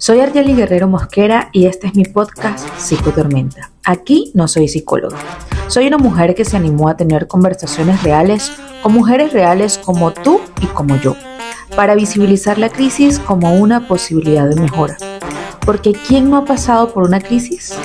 Soy Argeli Guerrero Mosquera y este es mi podcast Psicotormenta. Aquí no soy psicóloga. Soy una mujer que se animó a tener conversaciones reales con mujeres reales como tú y como yo, para visibilizar la crisis como una posibilidad de mejora. Porque ¿quién no ha pasado por una crisis?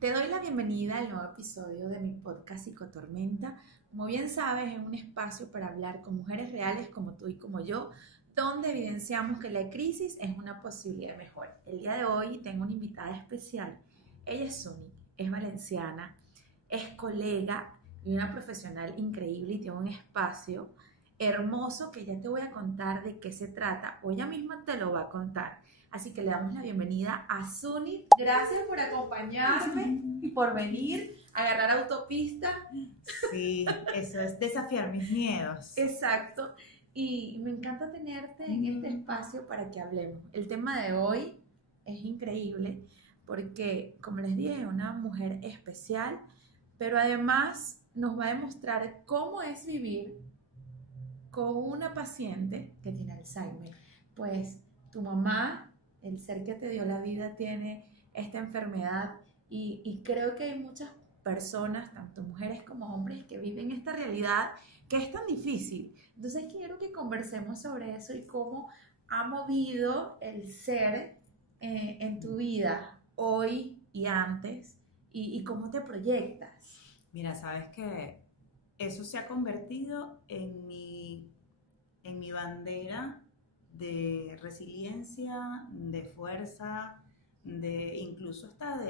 Te doy la bienvenida al nuevo episodio de mi podcast Psicotormenta. Como bien sabes, es un espacio para hablar con mujeres reales como tú y como yo, donde evidenciamos que la crisis es una posibilidad de mejora. El día de hoy tengo una invitada especial. Ella es Suni, es valenciana, es colega y una profesional increíble y tiene un espacio hermoso que ya te voy a contar de qué se trata, o ella misma te lo va a contar. Así que le damos la bienvenida a Suni. Gracias por acompañarme, por venir a agarrar autopista. Sí, eso es desafiar mis miedos. Exacto. Y me encanta tenerte en este espacio para que hablemos. El tema de hoy es increíble porque, como les dije, es una mujer especial, pero además nos va a demostrar cómo es vivir con una paciente que tiene Alzheimer. Pues tu mamá, el ser que te dio la vida, tiene esta enfermedad y creo que hay muchas personas, tanto mujeres como hombres, que viven esta realidad que es tan difícil. Entonces quiero que conversemos sobre eso y cómo ha movido el ser en tu vida hoy y antes y cómo te proyectas. Mira, sabes que eso se ha convertido en mi bandera de resiliencia, de fuerza, de incluso hasta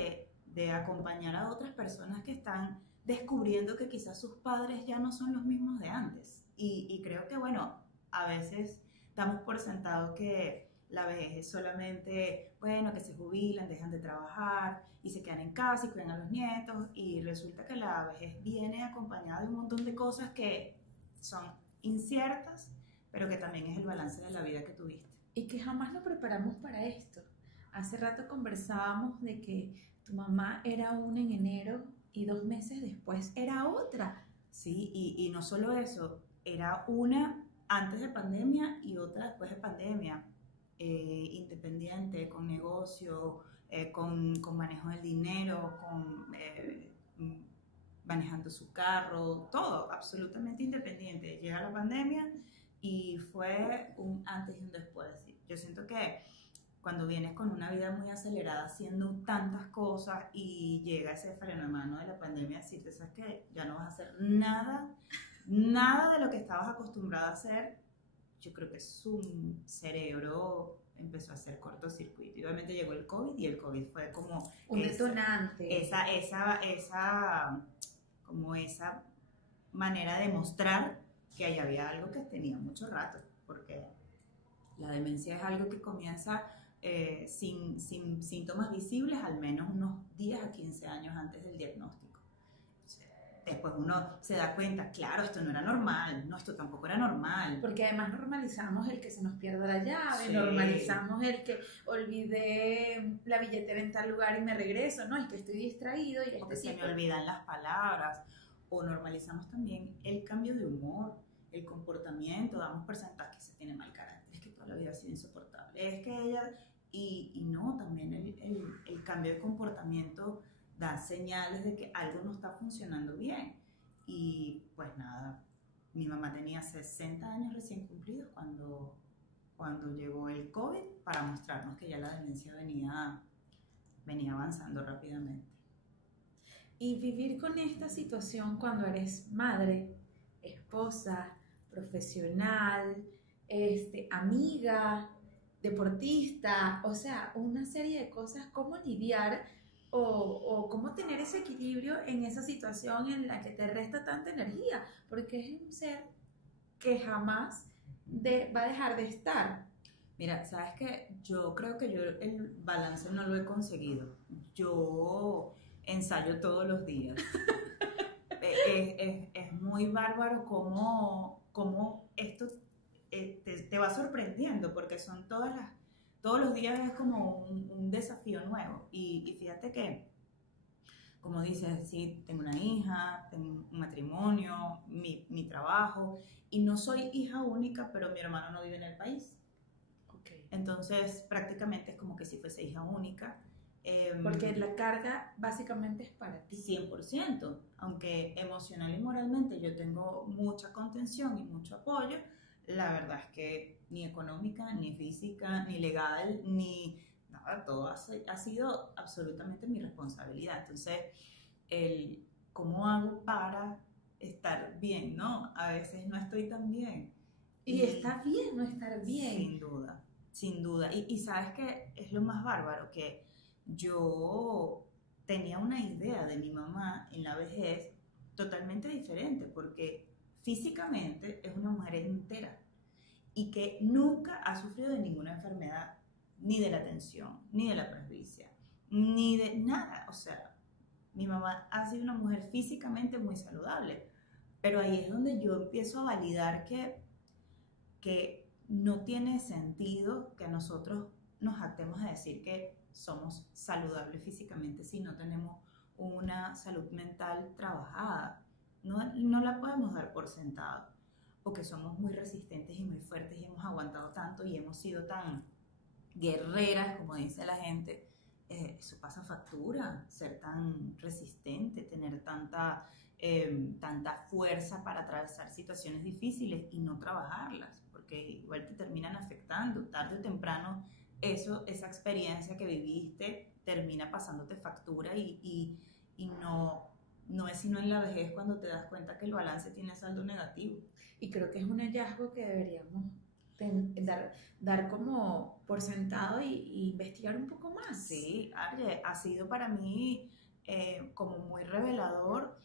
de acompañar a otras personas que están descubriendo que quizás sus padres ya no son los mismos de antes. Y creo que, bueno, a veces damos por sentado que la vejez es solamente, bueno, que se jubilan, dejan de trabajar y se quedan en casa y cuidan a los nietos, y resulta que la vejez viene acompañada de un montón de cosas que son inciertas, pero que también es el balance de la vida que tuviste. Y que jamás nos preparamos para esto. Hace rato conversábamos de que tu mamá era una en enero y 2 meses después era otra. Sí, y no solo eso, era una antes de pandemia y otra después de pandemia, independiente, con negocio, con manejo del dinero, manejando su carro, todo, absolutamente independiente. Llega la pandemia y fue un antes y un después. Yo siento que cuando vienes con una vida muy acelerada, haciendo tantas cosas, y llega ese freno de mano de la pandemia, decirte, ¿sabes qué? Ya no vas a hacer nada de lo que estabas acostumbrado a hacer. Yo creo que su cerebro empezó a hacer cortocircuito. Y obviamente llegó el COVID, y el COVID fue como un detonante. Como esa manera de mostrar que ahí había algo que tenía mucho rato, porque la demencia es algo que comienza sin síntomas visibles al menos unos 10 a 15 años antes del diagnóstico. Después uno se da cuenta, claro, esto no era normal, no, esto tampoco era normal. Porque además normalizamos el que se nos pierda la llave, Sí. Normalizamos el que olvidé la billetera en tal lugar y me regreso, ¿no? Es que estoy distraído y porque se me olvidan las palabras. O normalizamos también el cambio de humor, el comportamiento, damos porcentaje que se tiene mal carácter, es que toda la vida ha sido insoportable, es que ella... Y no, también el cambio de comportamiento da señales de que algo no está funcionando bien. Y pues nada, mi mamá tenía 60 años recién cumplidos cuando llegó el COVID, para mostrarnos que ya la demencia venía avanzando rápidamente. Y vivir con esta situación cuando eres madre, esposa, profesional, amiga, deportista, o sea, una serie de cosas, cómo lidiar o cómo tener ese equilibrio en esa situación en la que te resta tanta energía, porque es un ser que jamás va a dejar de estar. Mira, ¿sabes qué? Yo creo que yo el balance no lo he conseguido. Yo ensayo todos los días. Es muy bárbaro cómo esto te va sorprendiendo, porque son todos los días es como un desafío nuevo. Y fíjate que, como dices, sí, tengo una hija, tengo un matrimonio, mi trabajo, y no soy hija única, pero mi hermano no vive en el país. Okay. Entonces prácticamente es como que si fuese hija única. Porque la carga básicamente es para ti. 100%, aunque emocional y moralmente yo tengo mucha contención y mucho apoyo, la verdad es que ni económica, ni física, ni legal, ni nada, todo ha sido absolutamente mi responsabilidad. Entonces, ¿cómo hago para estar bien, no? A veces no estoy tan bien. Y está bien no estar bien. Sin duda, sin duda. Y sabes que es lo más bárbaro, que yo tenía una idea de mi mamá en la vejez totalmente diferente, porque físicamente es una mujer entera y que nunca ha sufrido de ninguna enfermedad, ni de la tensión, ni de la presbicia, ni de nada. O sea, mi mamá ha sido una mujer físicamente muy saludable, pero ahí es donde yo empiezo a validar que no tiene sentido que nosotros nos jactemos de decir que somos saludables físicamente si no tenemos una salud mental trabajada. No la podemos dar por sentado, porque somos muy resistentes y muy fuertes y hemos aguantado tanto y hemos sido tan guerreras, como dice la gente. Eso pasa factura, ser tan resistente, tener tanta fuerza para atravesar situaciones difíciles y no trabajarlas, porque igual te terminan afectando tarde o temprano. Esa experiencia que viviste termina pasándote factura y no es sino en la vejez cuando te das cuenta que el balance tiene saldo negativo. Y creo que es un hallazgo que deberíamos dar como por sentado y investigar un poco más. Sí, Arye, ha sido para mí como muy revelador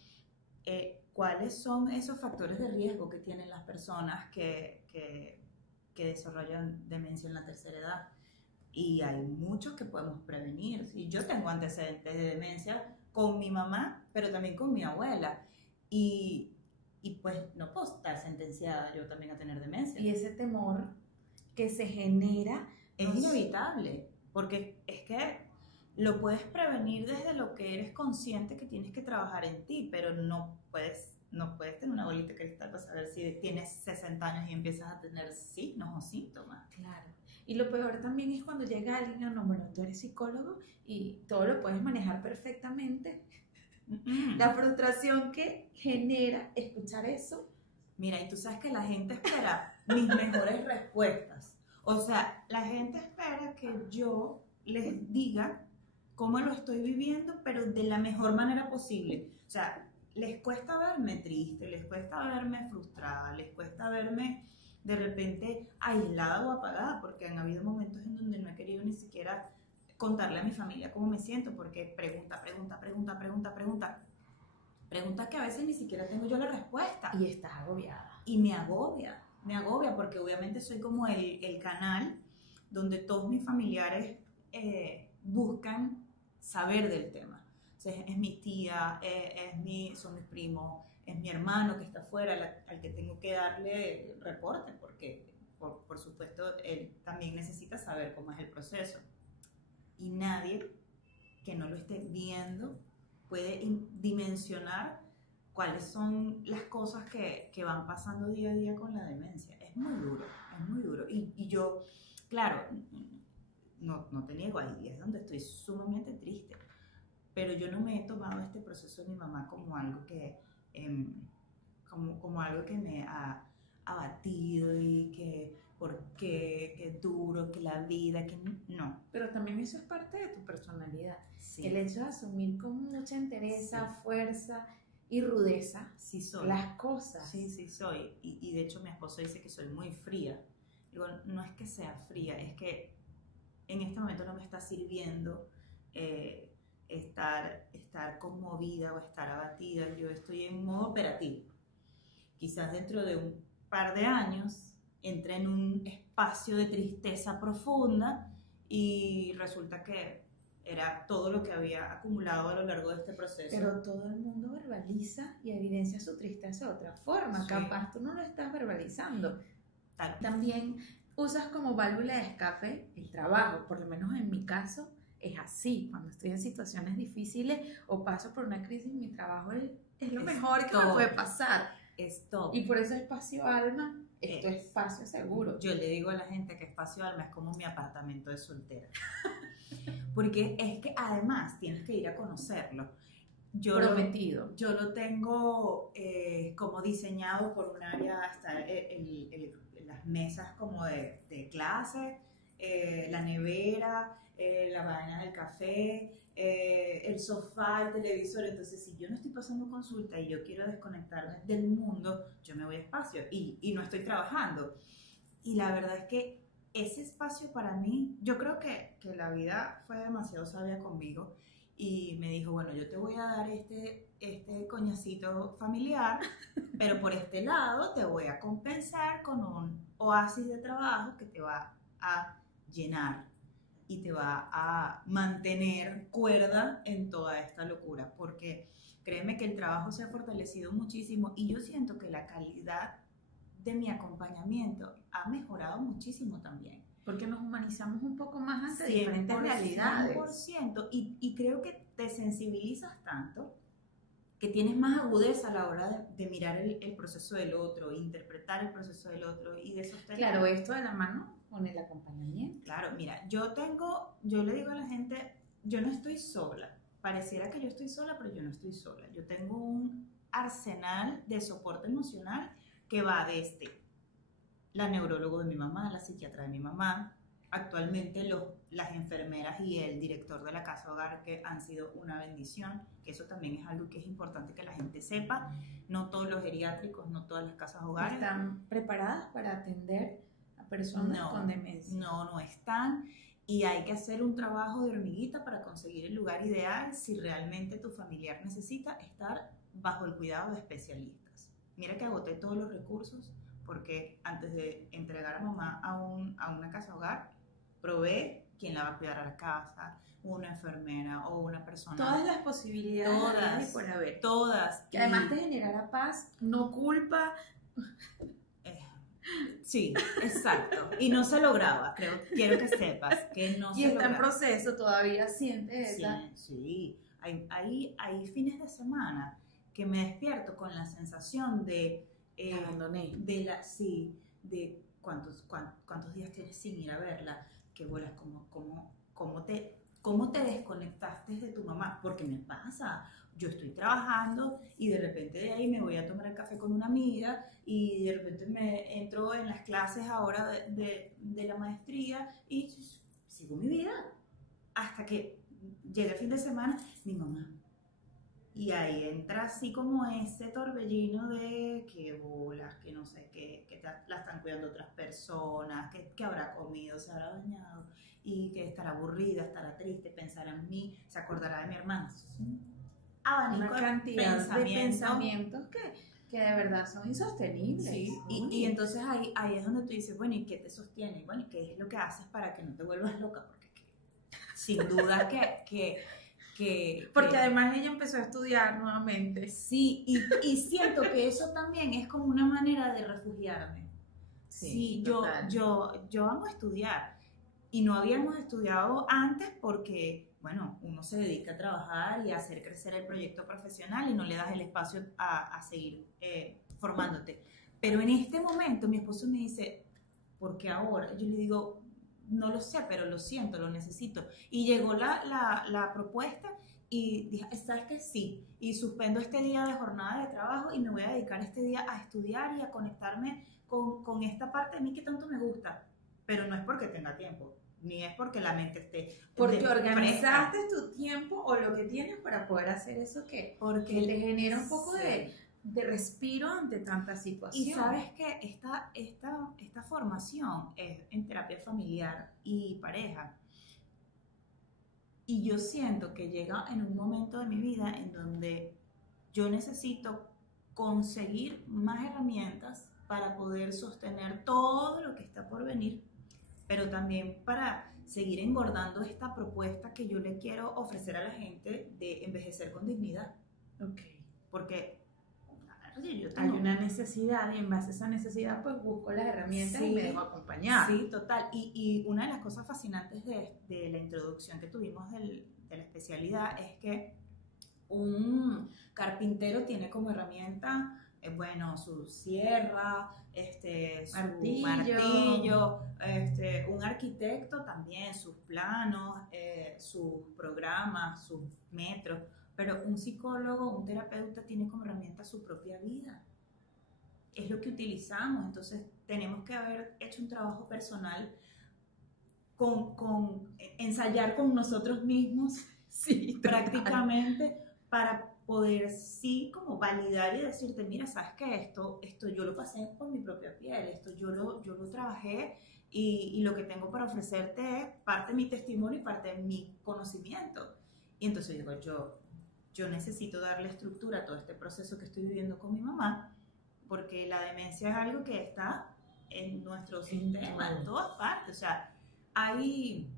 cuáles son esos factores de riesgo que tienen las personas que desarrollan demencia en la tercera edad. Y hay muchos que podemos prevenir. ¿Sí? Yo tengo antecedentes de demencia con mi mamá, pero también con mi abuela. Y pues no puedo estar sentenciada yo también a tener demencia. Y ese temor que se genera es inevitable, porque es que lo puedes prevenir desde lo que eres consciente que tienes que trabajar en ti, pero no puedes tener una bolita de cristal para saber si tienes 60 años y empiezas a tener signos o síntomas. Claro. Y lo peor también es cuando llega alguien, no, bueno, tú eres psicólogo y todo lo puedes manejar perfectamente. La frustración que genera escuchar eso. Mira, y tú sabes que la gente espera mis mejores respuestas. O sea, la gente espera que yo les diga cómo lo estoy viviendo, pero de la mejor manera posible. O sea, les cuesta verme triste, les cuesta verme frustrada, les cuesta verme de repente aislada o apagada, porque han habido momentos en donde no he querido ni siquiera contarle a mi familia cómo me siento, porque preguntas que a veces ni siquiera tengo yo la respuesta. Y estás agobiada. Y me agobia porque obviamente soy como el canal donde todos mis familiares buscan saber del tema. O sea, es mi tía, son mis primos, es mi hermano que está afuera, al que tengo que darle reporte, porque por supuesto él también necesita saber cómo es el proceso. Y nadie que no lo esté viendo puede dimensionar cuáles son las cosas que van pasando día a día con la demencia. Es muy duro, es muy duro. Y yo, claro, no te niego, ahí es donde estoy sumamente triste, pero yo no me he tomado este proceso de mi mamá como algo que, como algo que me ha abatido y que por qué duro, que la vida, que no. Pero también eso es parte de tu personalidad. Sí. El hecho de asumir con mucha entereza, sí, fuerza y rudeza, sí soy, las cosas. Sí soy. Y de hecho mi esposo dice que soy muy fría. Digo, no es que sea fría, es que en este momento no me está sirviendo estar conmovida o estar abatida. Yo estoy en modo operativo. Quizás dentro de un par de años entré en un espacio de tristeza profunda y resulta que era todo lo que había acumulado a lo largo de este proceso. Pero todo el mundo verbaliza y evidencia su tristeza de otra forma. Sí. Capaz tú no lo estás verbalizando. También usas como válvula de escape el trabajo, por lo menos en mi caso es así. Cuando estoy en situaciones difíciles o paso por una crisis, mi trabajo es lo mejor que me puede pasar. Es todo. Y por eso Espacio Alma es tu espacio seguro. Yo le digo a la gente que Espacio Alma es como mi apartamento de soltera. porque es que además tienes que ir a conocerlo. Prometido. Yo lo tengo como diseñado por un área, está las mesas como de clase, la nevera, la vaina del café, el sofá, el televisor. Entonces, si yo no estoy pasando consulta y yo quiero desconectarme del mundo, yo me voy a espacio y no estoy trabajando. Y la verdad es que ese espacio para mí, yo creo que la vida fue demasiado sabia conmigo y me dijo, bueno, yo te voy a dar este coñacito familiar, pero por este lado te voy a compensar con un oasis de trabajo que te va a llenar y te va a mantener cuerda en toda esta locura, porque créeme que el trabajo se ha fortalecido muchísimo y yo siento que la calidad de mi acompañamiento ha mejorado muchísimo también. Porque nos humanizamos un poco más ante diferentes realidades. 100%, y creo que te sensibilizas tanto que tienes más agudeza a la hora de mirar el proceso del otro, interpretar el proceso del otro y de sostener. Claro, esto de la mano con el acompañamiento. Claro, mira, yo le digo a la gente, yo no estoy sola. Pareciera que yo estoy sola, pero yo no estoy sola. Yo tengo un arsenal de soporte emocional que va desde la neuróloga de mi mamá, la psiquiatra de mi mamá, actualmente las enfermeras y el director de la casa hogar, que han sido una bendición, que eso también es algo que es importante que la gente sepa. No todos los geriátricos, no todas las casas hogares están preparadas para atender a personas con demencia. No están, y hay que hacer un trabajo de hormiguita para conseguir el lugar ideal si realmente tu familiar necesita estar bajo el cuidado de especialistas. Mira que agoté todos los recursos porque antes de entregar a mamá a una casa hogar, probé quién la va a cuidar a la casa, una enfermera o una persona. Todas las posibilidades. Todas, por haber. Todas. Que además te generará paz, no culpa. Sí, exacto. Y no se lograba, quiero que sepas que no se lograba. Y está en proceso, todavía sientes esa. Sí. Hay fines de semana que me despierto con la sensación de abandoné. De cuántos días tienes sin ir a verla, que bolas, cómo te desconectaste de tu mamá, porque me pasa, yo estoy trabajando y de repente de ahí me voy a tomar el café con una amiga y de repente me entro en las clases ahora de la maestría y sigo mi vida hasta que llega el fin de semana, mi mamá. Y ahí entra así como ese torbellino de que bolas, que no sé qué, que la están cuidando otras personas, que habrá comido, se habrá bañado, y que estará aburrida, estará triste, pensará en mí, se acordará de mi hermano. Una cantidad de pensamientos que de verdad son insostenibles. Sí, y entonces ahí es donde tú dices, bueno, ¿y qué te sostiene? Bueno, ¿y qué es lo que haces para que no te vuelvas loca? Porque sin duda porque además ella empezó a estudiar nuevamente. Sí, y siento que eso también es como una manera de refugiarme. Sí, yo amo estudiar y no habíamos estudiado antes porque, bueno, uno se dedica a trabajar y a hacer crecer el proyecto profesional y no le das el espacio a seguir formándote. Pero en este momento mi esposo me dice, ¿por qué ahora? Yo le digo, no lo sé, pero lo siento, lo necesito. Y llegó la propuesta y dije, ¿sabes qué? Sí. Y suspendo este día de jornada de trabajo y me voy a dedicar este día a estudiar y a conectarme con esta parte de mí que tanto me gusta. Pero no es porque tenga tiempo, ni es porque la mente esté... Porque organizaste tu tiempo o lo que tienes para poder hacer eso que te genera un poco de respiro ante tanta situación. Y sabes que esta formación es en terapia familiar y pareja. Y yo siento que llega en un momento de mi vida en donde yo necesito conseguir más herramientas para poder sostener todo lo que está por venir, pero también para seguir engordando esta propuesta que yo le quiero ofrecer a la gente de envejecer con dignidad. Okay. Porque hay una necesidad y en base a esa necesidad pues busco las herramientas y me dejo acompañar. Sí, total. Y una de las cosas fascinantes de la introducción que tuvimos de la especialidad es que un carpintero tiene como herramienta bueno, su sierra, su Martillo. martillo, un arquitecto también, sus planos, sus programas, sus metros, pero un psicólogo, un terapeuta tiene como herramienta su propia vida. Es lo que utilizamos, entonces tenemos que haber hecho un trabajo personal ensayar con nosotros mismos, Sí, prácticamente, para poder sí como validar y decirte, mira, sabes que esto yo lo pasé por mi propia piel, esto yo lo trabajé y lo que tengo para ofrecerte es parte de mi testimonio y parte de mi conocimiento. Y entonces digo, yo necesito darle estructura a todo este proceso que estoy viviendo con mi mamá, porque la demencia es algo que está en nuestro sistema, en todas partes. O sea, hay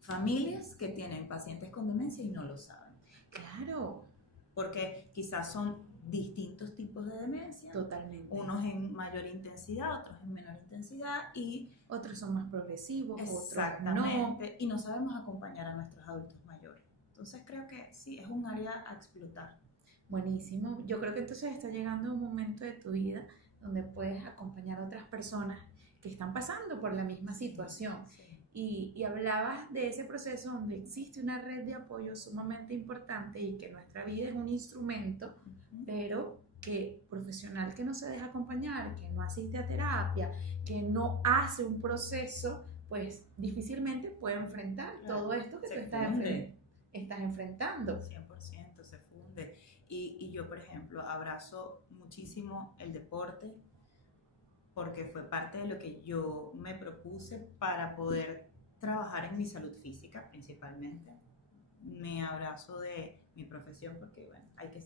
familias que tienen pacientes con demencia y no lo saben. Claro, Porque quizás son distintos tipos de demencia. totalmente. Unos en mayor intensidad, otros en menor intensidad y Otros son más progresivos, otros no. exactamente, y no sabemos acompañar a nuestros adultos mayores. Entonces creo que sí, es un área a explotar. Buenísimo. Yo creo que entonces está llegando un momento de tu vida donde puedes acompañar a otras personas que están pasando por la misma situación. Y hablabas de ese proceso donde existe una red de apoyo sumamente importante y que nuestra vida es un instrumento, pero que profesional que no se deja acompañar, que no asiste a terapia, que no hace un proceso, pues difícilmente puede enfrentar todo esto que tú estás enfrentando. 100% se funde. Y yo, por ejemplo, abrazo muchísimo el deporte porque fue parte de lo que yo me propuse para poder trabajar en mi salud física principalmente. Me abrazo de mi profesión porque, bueno, hay que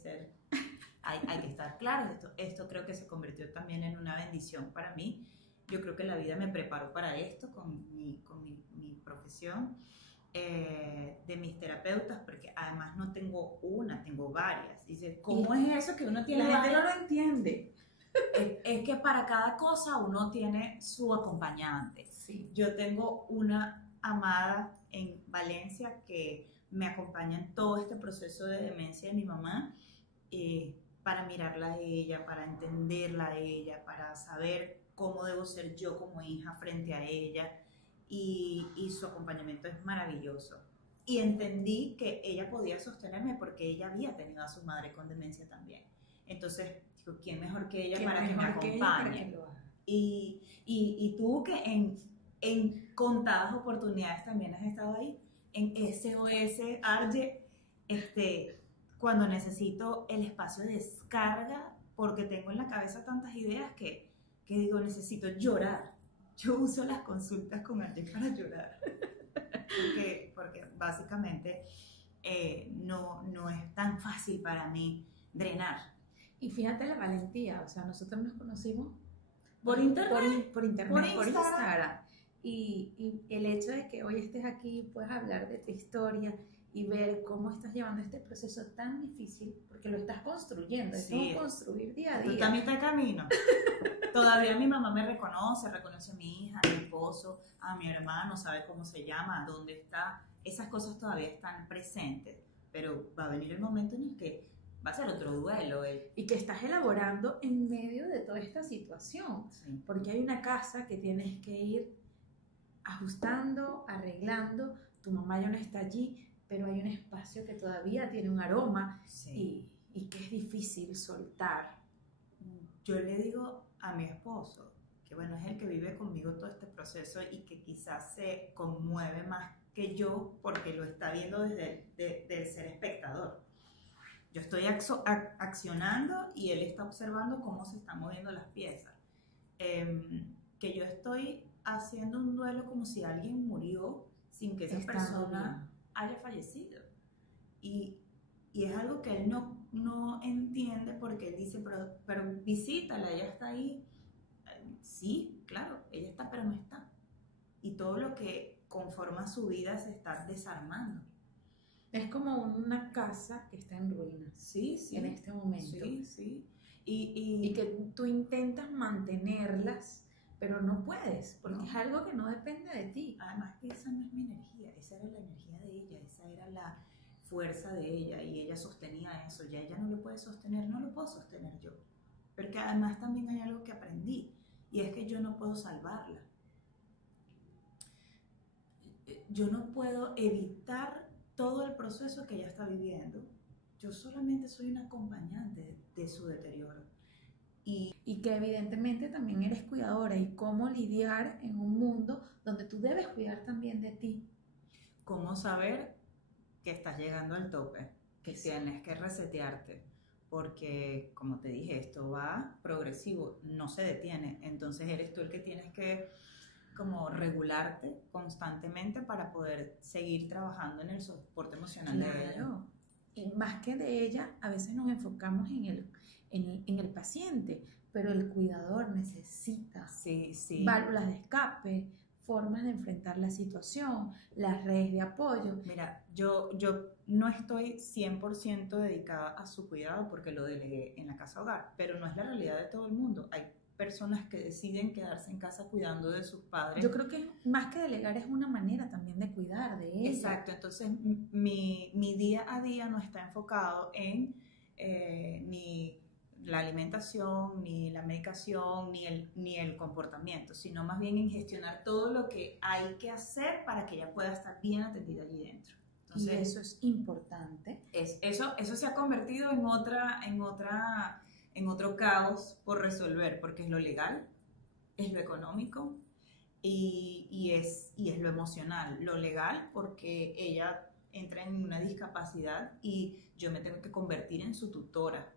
estar claros. Esto creo que se convirtió también en una bendición para mí. Yo creo que la vida me preparó para esto con mi profesión. De mis terapeutas, porque además no tengo una, tengo varias. Dice, ¿cómo es eso que uno tiene? La gente no lo entiende. Es que para cada cosa uno tiene su acompañante. Sí. Yo tengo una amada en Valencia que me acompaña en todo este proceso de demencia de mi mamá, para mirarla a ella, para entenderla a ella, para saber cómo debo ser yo como hija frente a ella. Y su acompañamiento es maravilloso. Y entendí que ella podía sostenerme porque ella había tenido a su madre con demencia también. Entonces, digo, ¿quién mejor que ella para que me acompañe? Y tú que en contadas oportunidades también has estado ahí, en SOS, Arge, cuando necesito el espacio de descarga, porque tengo en la cabeza tantas ideas que digo, necesito llorar. Yo uso las consultas con Arge para llorar, porque básicamente no es tan fácil para mí drenar. Y fíjate la valentía, o sea, nosotros nos conocimos por internet, por Instagram. Y el hecho de que hoy estés aquí, puedes hablar de tu historia y ver cómo estás llevando este proceso tan difícil, porque lo estás construyendo, es como construir día a día. Tú también te camino. Todavía mi mamá me reconoce a mi hija, a mi esposo, a mi hermano, sabe cómo se llama, dónde está. Esas cosas todavía están presentes, pero va a venir el momento en el que va a ser otro duelo. Y que estás elaborando en medio de toda esta situación, sí. Porque hay una casa que tienes que ir ajustando, arreglando, tu mamá ya no está allí, pero hay un espacio que todavía tiene un aroma, sí. y que es difícil soltar. Yo le digo a mi esposo, que bueno, es el que vive conmigo todo este proceso y que quizás se conmueve más que yo porque lo está viendo desde el ser espectador. Yo estoy accionando y él está observando cómo se están moviendo las piezas. Que yo estoy haciendo un duelo como si alguien murió sin que esa persona haya fallecido. Y es algo que él no entiende porque él dice, pero visítala, ella está ahí. Sí, claro, ella está, pero no está. Y todo lo que conforma su vida se está desarmando. Es como una casa que está en ruinas. Sí. En este momento. Sí. Y que tú intentas mantenerlas, pero no puedes, porque es algo que no depende de ti. Además que esa no es mi energía, esa era la energía de ella, esa era la fuerza de ella y ella sostenía eso. Ya ella no lo puede sostener, no lo puedo sostener yo. pero que además también hay algo que aprendí, y es que yo no puedo salvarla. Yo no puedo evitar todo el proceso que ella está viviendo. Yo solamente soy una acompañante de su deterioro. Y que evidentemente también eres cuidadora, y cómo lidiar en un mundo donde tú debes cuidar también de ti. Cómo saber que estás llegando al tope, que Sí. tienes que resetearte, porque como te dije, esto va progresivo, no se detiene. Entonces eres tú el que tienes que como regularte constantemente para poder seguir trabajando en el soporte emocional de ella. Claro. Y más que de ella, a veces nos enfocamos en el paciente, pero el cuidador necesita Sí, sí. válvulas de escape, formas de enfrentar la situación, las redes de apoyo. Mira, yo no estoy 100% dedicada a su cuidado porque lo delegué en la casa hogar, pero no es la realidad de todo el mundo. Hay personas que deciden quedarse en casa cuidando de sus padres. Yo creo que más que delegar es una manera también de cuidar de ella. Exacto, entonces mi día a día no está enfocado en ni la alimentación, ni la medicación, ni el comportamiento, sino más bien en gestionar todo lo que hay que hacer para que ella pueda estar bien atendida allí dentro. Entonces, Y eso es importante. eso se ha convertido en otro caos por resolver, porque es lo legal, es lo económico y es lo emocional. Lo legal porque ella entra en una discapacidad y yo me tengo que convertir en su tutora.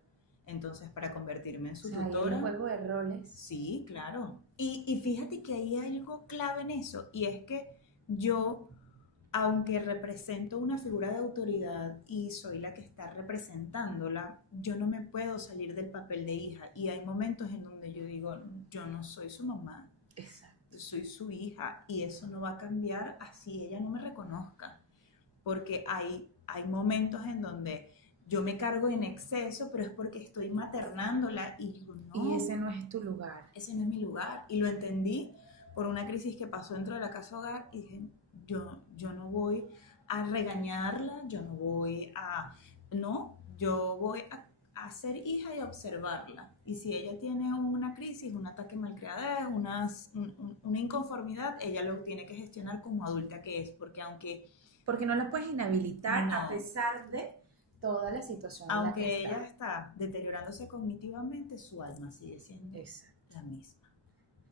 Entonces, para convertirme en su tutora... Un juego de roles. Sí, claro. Y fíjate que ahí hay algo clave en eso, y es que yo, aunque represento una figura de autoridad y soy la que está representándola, yo no me puedo salir del papel de hija. Y hay momentos en donde yo digo, yo no soy su mamá, Exacto. soy su hija, y eso no va a cambiar así ella no me reconozca. Porque hay momentos en donde yo me cargo en exceso, pero es porque estoy maternándola y digo, no. Y ese no es tu lugar. Ese no es mi lugar. Y lo entendí por una crisis que pasó dentro de la casa hogar y dije, yo no voy a regañarla, yo no voy a... No, yo voy a ser hija y a observarla. Y si ella tiene una crisis, un ataque de malcriadez, una inconformidad, ella lo tiene que gestionar como adulta que es, porque no la puedes inhabilitar no. A pesar de toda la situación. Aunque ella está deteriorándose cognitivamente, su alma sigue siendo la misma.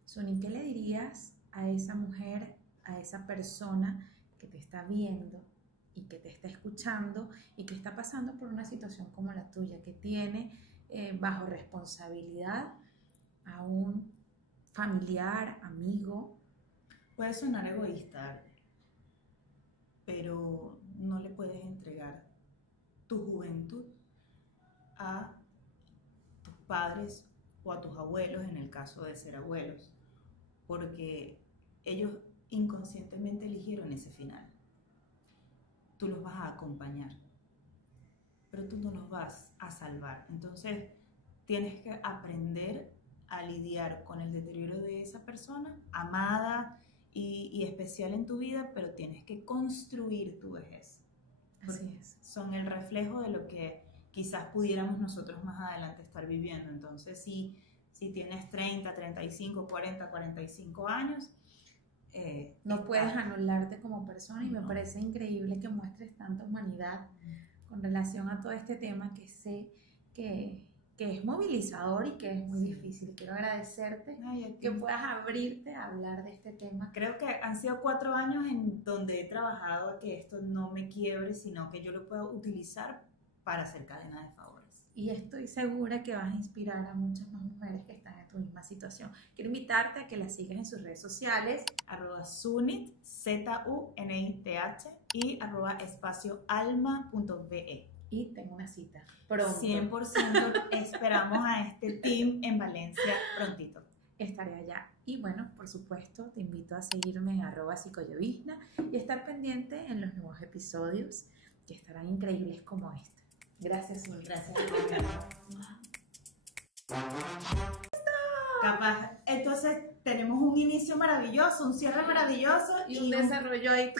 Suni, ¿qué le dirías a esa mujer, a esa persona que te está viendo y que te está escuchando y que está pasando por una situación como la tuya, que tiene bajo responsabilidad a un familiar, amigo? Puede sonar egoísta, pero no le puedes entregar tu juventud a tus padres o a tus abuelos, en el caso de ser abuelos, porque ellos inconscientemente eligieron ese final. Tú los vas a acompañar, pero tú no los vas a salvar. Entonces tienes que aprender a lidiar con el deterioro de esa persona, amada y especial en tu vida, pero tienes que construir tu vejez. Así es. Son el reflejo de lo que quizás pudiéramos nosotros más adelante estar viviendo. Entonces, si tienes 30, 35, 40, 45 años... no puedes anularte como persona, y me parece increíble que muestres tanta humanidad con relación a todo este tema, que sé que es movilizador y que es muy difícil. Quiero agradecerte que puedas abrirte a hablar de este tema. Creo que han sido 4 años en donde he trabajado a que esto no me quiebre, sino que yo lo puedo utilizar para hacer cadena de favores. Y estoy segura que vas a inspirar a muchas más mujeres que están en tu misma situación. Quiero invitarte a que la sigas en sus redes sociales. @Zunith, ZUNITH, y @espacioalma.be. Y tengo una cita pronto. 100% esperamos a este team en Valencia prontito. Estaré allá. Y bueno, por supuesto, te invito a seguirme en @psicollovizna y estar pendiente en los nuevos episodios, que estarán increíbles como este. Gracias, Suni. Gracias. Capaz, entonces tenemos un inicio maravilloso, un cierre maravilloso Y un desarrollo ahí.